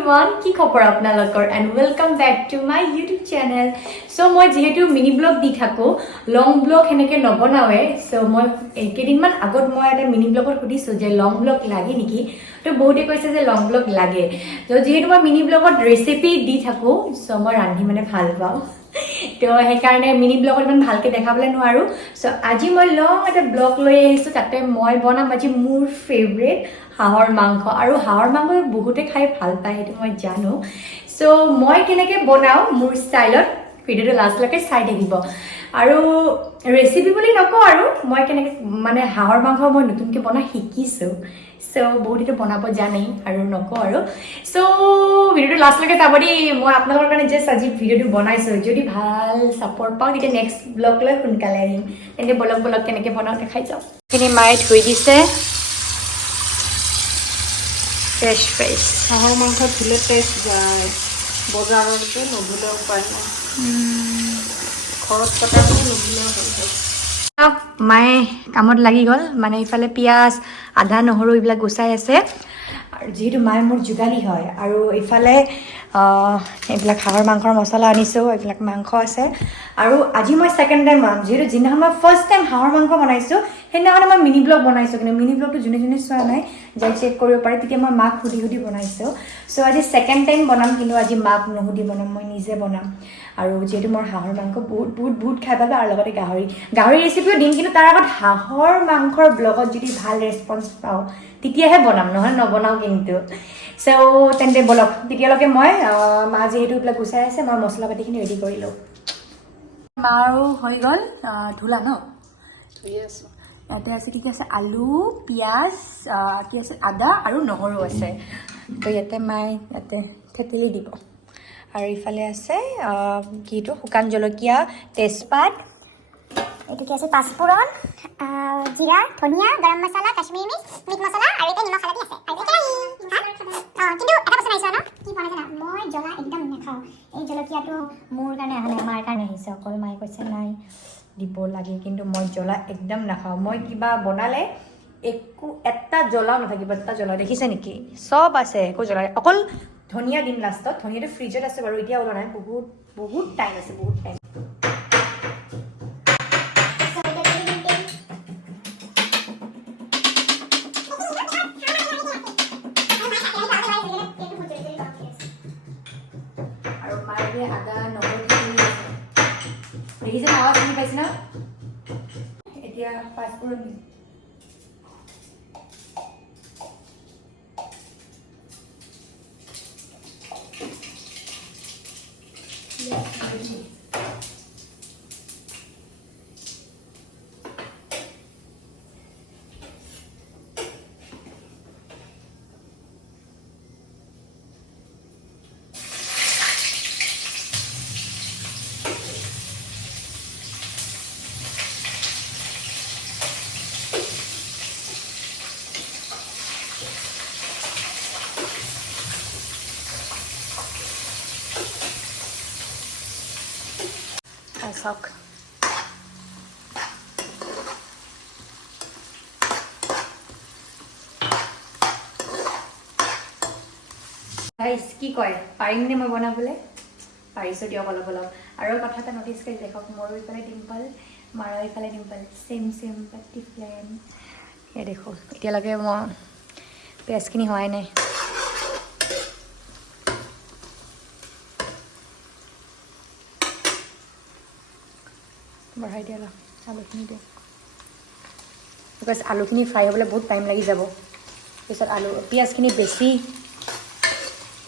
everyone, কি খবৰ আপোনালোকৰ and welcome back to my YouTube channel. So মই যেহেতু মিনি ব্লগ দি থাকো, লং ব্লগ হেনেকে নবনাৱে, so মই কেইদিনমান আগত মই এটা মিনি ব্লগত সুধিছো যে লং ব্লগ লাগে নেকি, তো বহুতে কৈছে যে লং ব্লগ লাগে। তো যেহেতু মই মিনি ব্লগত ৰেচিপি দি থাকো, so মই ৰান্ধি মানে ভাল পাওঁ, তো সেইকাৰণে মিনি ব্লগত ইমান ভালকে দেখাবলৈ নোৱাৰো। সো আজি মই লং এটা ব্লগ লৈ আহিছো, তাতে মই বনাম আজি মোৰ ফেভৰেট হাঁহৰ মাংস। আৰু হাঁহৰ মাংস বহুতে খাই ভাল পায়, সেইটো মই জানো। সো মই কেনেকৈ বনাওঁ মোৰ ষ্টাইলত ভিডিঅ'টো লাষ্টলৈকে চাই থাকিব। আৰু ৰেচিপি বুলি নকওঁ, আৰু মই কেনেকৈ মানে হাঁহৰ মাংস মই নতুনকৈ বনাই শিকিছোঁ। সো বহুতেতো বনাব জানেই আৰু নকওঁ আৰু। সো ভিডিঅ'টো লাষ্টলৈকে চাব দেই, মই আপোনালোকৰ কাৰণে জাষ্ট আজি ভিডিঅ'টো বনাইছোঁ। যদি ভাল ছাপৰ্ট পাওঁ তেতিয়া নেক্সট ব্লগ লৈ সোনকালে আহিম। তেন্তে বলক বলক কেনেকৈ বনাওঁ দেখাই যাওঁ। এইখিনি মায়ে ধুই দিছে ফ্ৰেছ ফ্ৰেছ। হাঁহৰ মাংস ধুলে টেষ্ট যায়, বজাৰতে নুধুলে উপায় নাই, ঘৰত কটাখিনি নুধুলেও হৈ যায়। মায়ে কামত লাগি গ'ল, মানে ইফালে পিঁয়াজ আদা নহৰু এইবিলাক গুচাই আছে। আৰু যিহেতু মায়ে মোৰ যোগালী হয়, আৰু ইফালে এইবিলাক হাঁহৰ মাংসৰ মছলা আনিছোঁ, এইবিলাক মাংস আছে। আৰু আজি মই ছেকেণ্ড টাইম বনাম, যিহেতু যিদিনাখন মই ফাৰ্ষ্ট টাইম হাঁহৰ মাংস বনাইছোঁ সেইদিনাখনে মই মিনি ব্লগ বনাইছোঁ, কিন্তু মিনি ব্লগটো যোনে যোনে চোৱা নাই যাই চেক কৰিব পাৰে, তেতিয়া মই মাক সুধি সুধি বনাইছোঁ। চ' আজি ছেকেণ্ড টাইম বনাম, কিন্তু আজি মাক নুসুধি বনাম, মই নিজে বনাম। আৰু যিহেতু মোৰ হাঁহৰ মাংস বহুত খাই পাবা, আৰু লগতে গাহৰি ৰেচিপিও দিম, কিন্তু তাৰ আগত হাঁহৰ মাংসৰ ব্লগত যদি ভাল ৰেচপঞ্চ পাওঁ তেতিয়াহে বনাম, নহ'লে নবনাওঁ কিন্তু। চ' তেন্তে বলক, তেতিয়ালৈকে মই মা যিহেতু এইবিলাক গুচাই আছে, মই মছলা পাতিখিনি ৰেডি কৰি লওঁ। মাৰো হৈ গ'ল ধুলা ন? ধুই আছোঁ। ইয়াতে আছে কি কি আছে, আলু পিঁয়াজ কি আছে আদা আৰু নহৰু আছে। তো ইয়াতে মায়ে ইয়াতে থেতেলি দিব। আৰু ইফালে আছে কিটো শুকান জলকীয়া, তেজপাত, এইটো কি আছে পাঁচফোৰণ, জিৰা, ধনিয়া, গৰম মছলা, কাশ্মীৰী মিট মছলা, আৰু এটা নিমখ হালধি আছে। আৰু কেৰাহী কিন্তু এটা বস্তু নাইছা ন, কি পোৱা নাই জানা, মই জ্বলা একদম নাখাওঁ। এই জলকীয়াটো মোৰ কাৰণে অহা নাই, মাৰ কাৰণে আহিছে অকল। মায়ে কৈছে নাই দিব লাগে, কিন্তু মই জ্বলা একদম নাখাওঁ। মই কিবা বনালে একো এটা জ্বলাও নাথাকিব, এটা জ্বলা দেখিছে নেকি, চব আছে একো জ্বলা, অকল ধনিয়া দিম লাষ্টত। ধনিয়াটো ফ্ৰিজত আছে বাৰু, এতিয়া ওলোৱা নাই, বহুত টাইম আছে, বহুত টাইম। আৰু মায়ে আদা নহৰু দেখিছে ন, আৱাজ শুনি পাইছে ন? এতিয়া পাঁচফোৰণ দিম। চাওক কি কয়, পাৰিমনে মই বনাবলৈ? পাৰিছোঁ দিয়ক অলপ অলপ। আৰু কথা এটা নটিচ কৰি দেখক, মোৰো ইফালে ডিম্পল, মাৰো ইফালে ডিম্পল, চেম বাট ডিফাৰেণ্ট। এই দেখোঁ এতিয়ালৈকে মই পিঁয়াজখিনি হোৱাই নাই। বঢ়াই দিয়া অলপ, আলুখিনি দিয়া, বিকজ আলুখিনি ফ্ৰাই হ'বলৈ বহুত টাইম লাগি যাব। পিছত পিঁয়াজখিনি বেছি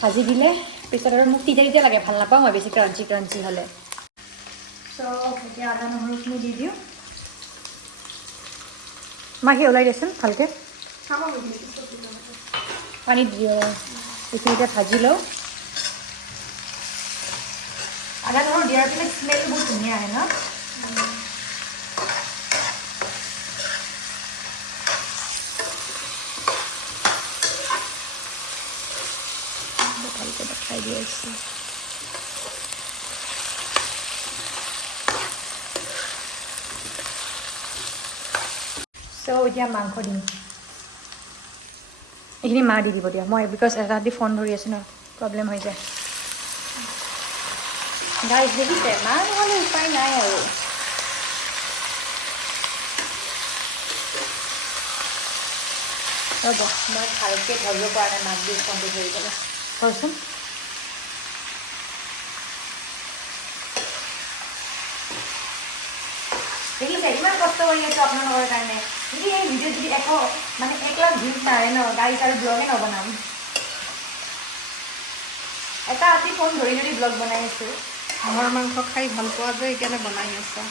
ভাজি দিলে পিছত আৰু মোক তিতা লাগে, ভাল নাপাওঁ মই বেছি ক্ৰাঞ্চি হ'লে। চ' এতিয়া আদা নহৰুখিনি দি দিওঁ। মাখি ওলাই দিয়চোন ভালকৈ, পানীত দিওঁ। এইখিনিতে ভাজি লওঁ। আদা নহৰু দিয়াৰ পিছত স্মেলটো বহুত ধুনীয়া আহে ন? ভালকৈ দেখাই দি আছোঁ। চ' এতিয়া মাংস দিম। এইখিনি মা দি দিব দিয়া, মই বিকজ এটা দি ফোন ধৰি আছোঁ ন। প্ৰব্লেম হৈ যায় গাইজ দেখিছে মা নহ'লে উপায় নাই আৰু ৰ'ব মই ভালকৈ ধৰিব পৰা নাই মাক দি ফোনটো ধৰি পেলাই কচোন দেখিছে ইমান কষ্ট কৰি আছোঁ আপোনালোকৰ কাৰণে যদি এই ভিডিঅ' যদি এক লাখ ভিউজ নাহে ন গাইজ আৰু ব্লগে নবনাম এটা আজি ফোন ধৰি ধৰি ব্লগ বনাই আছোঁ হাঁহৰ মাংস খাই ভাল পোৱা যে সেইকাৰণে বনাই আছা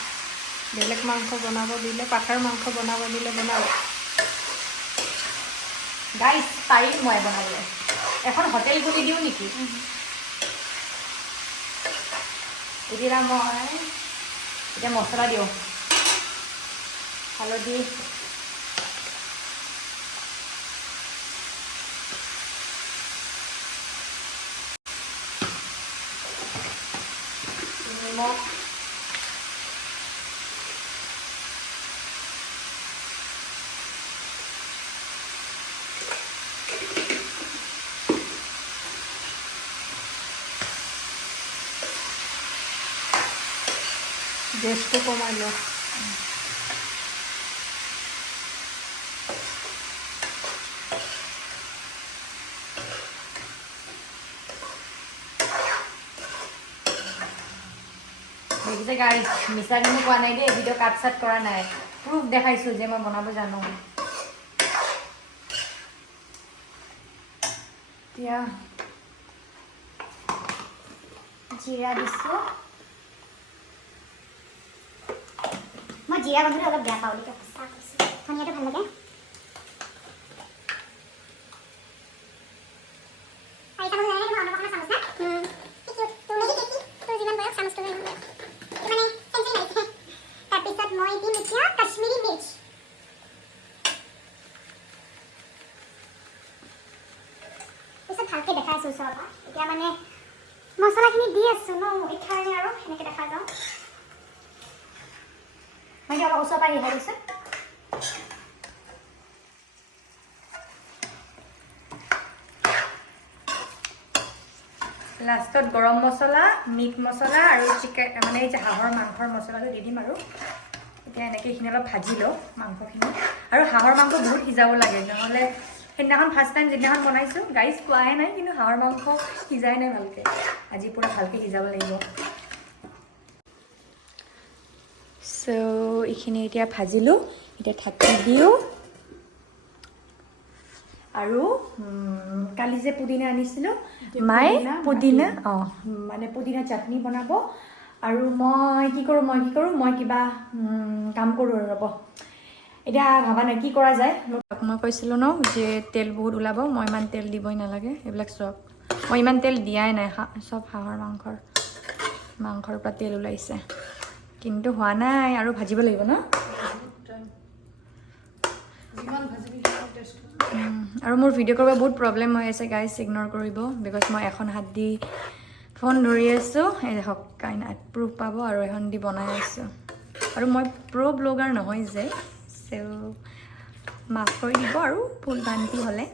বেলেগ মাংস বনাব দিলে পাঠাৰ মাংস বনাব দিলে বনাব গাইজ পাৰিম মই বনাবলৈ এখন হোটেল খুলি দিওঁ নেকি এতিয়া মই মছলা দিওঁ হালধি নিমখ গেছটো কমাই লোৱা দেখিছে গাইজ মিছা কিন্তু কোৱা নাই দেই ভিডিঅ' কাট চাট কৰা নাই প্ৰুফ দেখাইছোঁ যে মই বনাব জানো এতিয়া জিৰা দিছোঁ মই জিৰা গন্ধটো অলপ বেয়া পাওঁ দেই সঁচা কৈছোঁ ধনিয়াটো ভাল লাগে ভালকৈ দেখাই আছোঁ ওচৰৰ পৰা এতিয়া মানে মছলাখিনি দি আছোঁ ন এইকাৰণে আৰু সেনেকৈ দেখা যাওঁ মই অলপ ওচৰৰ পৰা ৰিহাই দিছোঁ লাষ্টত গৰম মছলা মিট মছলা আৰু চিকেন মানে এই যে হাঁহৰ মাংসৰ মছলাটো দি দিম আৰু এতিয়া এনেকৈ এইখিনি অলপ ভাজি লওঁ মাংসখিনি আৰু হাঁহৰ মাংস বহুত সিজাব লাগে নহ'লে সেইদিনাখন ফাৰ্ষ্ট টাইম যিদিনাখন বনাইছোঁ গাইজ খোৱাহে নাই কিন্তু হাঁহৰ মাংস সিজাই নাই ভালকৈ আজি পূৰা ভালকৈ সিজাব লাগিব চ' এইখিনি এতিয়া ভাজিলোঁ এতিয়া ঢাকি দিওঁ আৰু কালি যে পুদিনা আনিছিলোঁ মায়ে পুদিনা মানে পুদিনা চাটনি বনাব আৰু মই কি কৰোঁ মই কিবা কাম কৰোঁ আৰু ৰ'ব এতিয়া ভাবা নাই কি কৰা যায় মই কৈছিলোঁ ন যে তেল বহুত ওলাব মই ইমান তেল দিবই নালাগে এইবিলাক চব মই ইমান তেল দিয়াই নাই চব হাঁহৰ মাংসৰ পৰা তেল ওলাইছে কিন্তু হোৱা নাই আৰু ভাজিব লাগিব ন আৰু মোৰ ভিডিঅ' কৰিব বহুত প্ৰব্লেম হৈ আছে গাইজ ইগন'ৰ কৰিব বিকজ মই এখন হাত দি ফোন ধৰি আছোঁ এই দেখক কাইনাত প্ৰুফ পাব আৰু এখন দি বনাই আছোঁ আৰু মই প্ৰ' ব্লগাৰ নহয় যে চ' মাফ কৰি দিব আৰু ভুল ভ্ৰান্তি হ'লে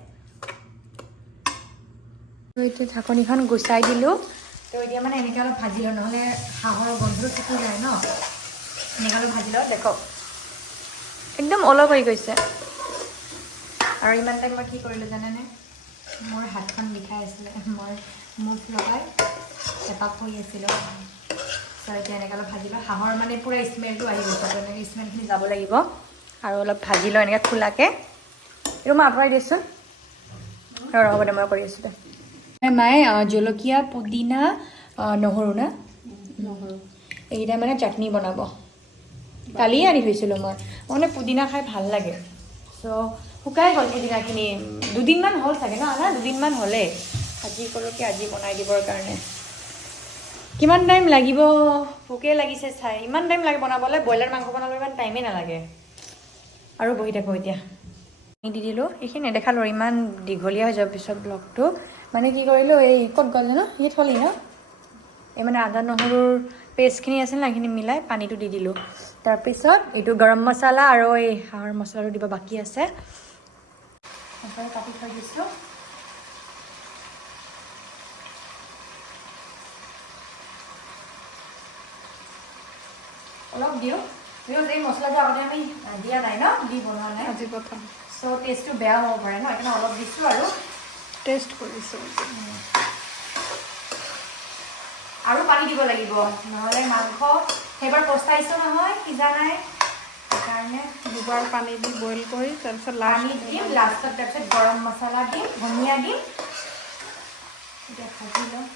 এতিয়া ঢাকনিখন গুচাই দিলোঁ তো এতিয়া মানে এনেকৈ অলপ ভাজি লওঁ নহ'লে হাঁহৰ গোন্ধটো থাকি যায় ন এনেকৈ অলপ ভাজি লওঁ দেখক একদম অলপ হৈ গৈছে আৰু ইমান টাইম মই কি কৰিলোঁ জানেনে মোৰ হাতখন বিষাই আছিলে মই মুখ লগাই এপাক শুই আছিলোঁ চ' এতিয়া এনেকৈ অলপ ভাজি লওঁ হাঁহৰ মানে পূৰা স্মেলটো আহি গৈছে তো এনেকৈ স্মেলখিনি যাব লাগিব আৰু অলপ ভাজি লওঁ এনেকৈ খোলাকৈ এইটো মই আঁতৰাই দিছোঁ হ'ব দে মই কৰি আছোঁ দে মায়ে জলকীয়া পুদিনা নহৰু না নহৰু এইকেইটা মানে চাটনি বনাব কালিয়ে আনি থৈছিলোঁ মই মানে পুদিনা খাই ভাল লাগে চ' শুকাই গ'ল পুদিনাখিনি দুদিনমান হ'ল চাগে ন আনা দুদিনমান হ'লে আজি ক'লোকে আজি বনাই দিবৰ কাৰণে কিমান টাইম লাগিব ভোকে লাগিছে চাই ইমান টাইম লাগে বনাবলৈ ব্ৰইলাৰ মাংস বনাবলৈ ইমান টাইমেই নালাগে আৰু বহি থাকোঁ এতিয়া দি দিলোঁ এইখিনি নেদেখালোঁ ইমান দীঘলীয়া হৈ যাব পিছত ব্লগটো মানে কি কৰিলোঁ এই ক'ত গ'ল ন সি থলি ন এই মানে আদা নহৰুৰ পেষ্টখিনি আছিল ন সেইখিনি মিলাই পানীটো দি দিলোঁ তাৰপিছত এইটো গৰম মছলা আৰু এই হাঁহৰ মছলাটো দিব বাকী আছে কাটি থৈ দিছোঁ অলপ দিওঁ বিকজ এই মছলাটো আগতে আমি দিয়া নাই ন দি বনোৱা নাই আজি প্ৰথম চ' টেষ্টটো বেয়া হ'ব পাৰে ন সেইকাৰণে অলপ দিছোঁ আৰু টেষ্ট কৰিছোঁ আৰু পানী দিব লাগিব নহ'লে মাংস সেইবাৰ পস্তাইছোঁ নহয় সিজা নাই সেইকাৰণে দুবাৰ পানী দি বইল কৰি তাৰপিছত পানী দিম লাষ্টত তাৰপিছত গৰম মছলা দিম ধনিয়া দিম এতিয়া ভাজি লওঁ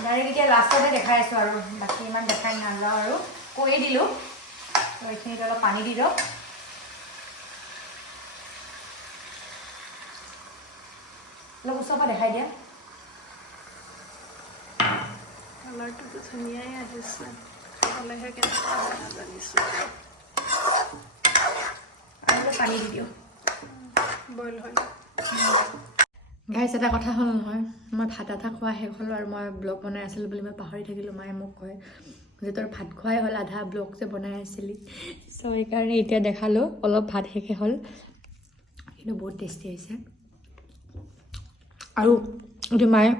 ডাইৰেক্ট এতিয়া লাষ্টতে দেখাই আছোঁ আৰু বাকী ইমান দেখাই নাযাওঁ আৰু কৈয়ে দিলোঁ তো এইখিনিত অলপ পানী দি দিওঁ অলপ ওচৰৰ পৰা দেখাই দিয়া কালাৰটোতো ধুনীয়াই আহিছে খাবলৈহে কেনেকুৱা হয় নাজানিছোঁ আৰু অলপ পানী দি দিওঁ বইল হয় গাইছ এটা কথা হ'ল নহয় মই ভাত আধা খোৱা শেষ হ'লোঁ আৰু মই ব্লগ বনাই আছিলোঁ বুলি মই পাহৰি থাকিলোঁ মায়ে মোক কয় যে তোৰ ভাত খোৱাই হ'ল আধা ব্লগ যে বনাই আছিলি চ' সেইকাৰণে এতিয়া দেখালোঁ অলপ ভাত শেষে হ'ল কিন্তু বহুত টেষ্টি হৈছে আৰু এইটো মায়ে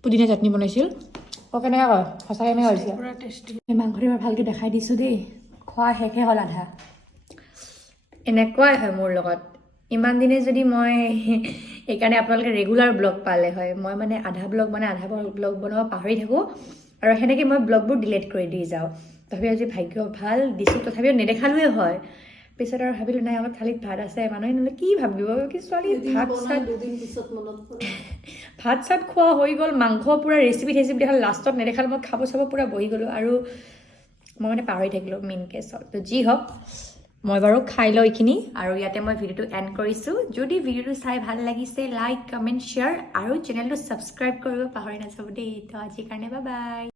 পুদিনা চাটনি বনাইছিল অঁ কেনেকৈ কয় সঁচাকৈ কেনেকৈ হৈছে পুৰা টেষ্টি এই মাংসটো মই ভালকৈ দেখাই দিছোঁ দেই খোৱা শেষে হ'ল আধা এনেকুৱাই হয় মোৰ লগত ইমান দিনে যদি মই সেইকাৰণে আপোনালোকে ৰেগুলাৰ ব্লগ পালে হয় মই মানে আধা ব্লগ মানে আধা ব্লগ বনাব পাহৰি থাকোঁ আৰু সেনেকৈ মই ব্লগবোৰ ডিলিট কৰি দি যাওঁ তথাপিও আজি ভাগ্য ভাল দিছোঁ তথাপিও নেদেখালোৱে হয় পিছত আৰু ভাবিলোঁ নাই আমাৰ থালিত ভাত আছে মানুহে নহ'লে কি ভাবিব কি ছোৱালী ভাত চাত খোৱা হৈ গ'ল মাংস পূৰা ৰেচিপি দেখাল লাষ্টত নেদেখালোঁ মই খাব চাব পূৰা বহি গ'লোঁ আৰু মই মানে পাহৰি থাকিলোঁ মেইন কেছত তো যি হওক মই বাৰু খাই লওঁ এইখিনি আৰু ইয়াতে মই ভিডিঅ'টো এণ্ড কৰিছোঁ যদি ভিডিঅ'টো চাই ভাল লাগিছে লাইক কমেণ্ট শ্বেয়াৰ আৰু চেনেলটো ছাবস্ক্ৰাইব কৰিব পাহৰি নাযাব দেই তো আজিৰ কাৰণে বাই বাই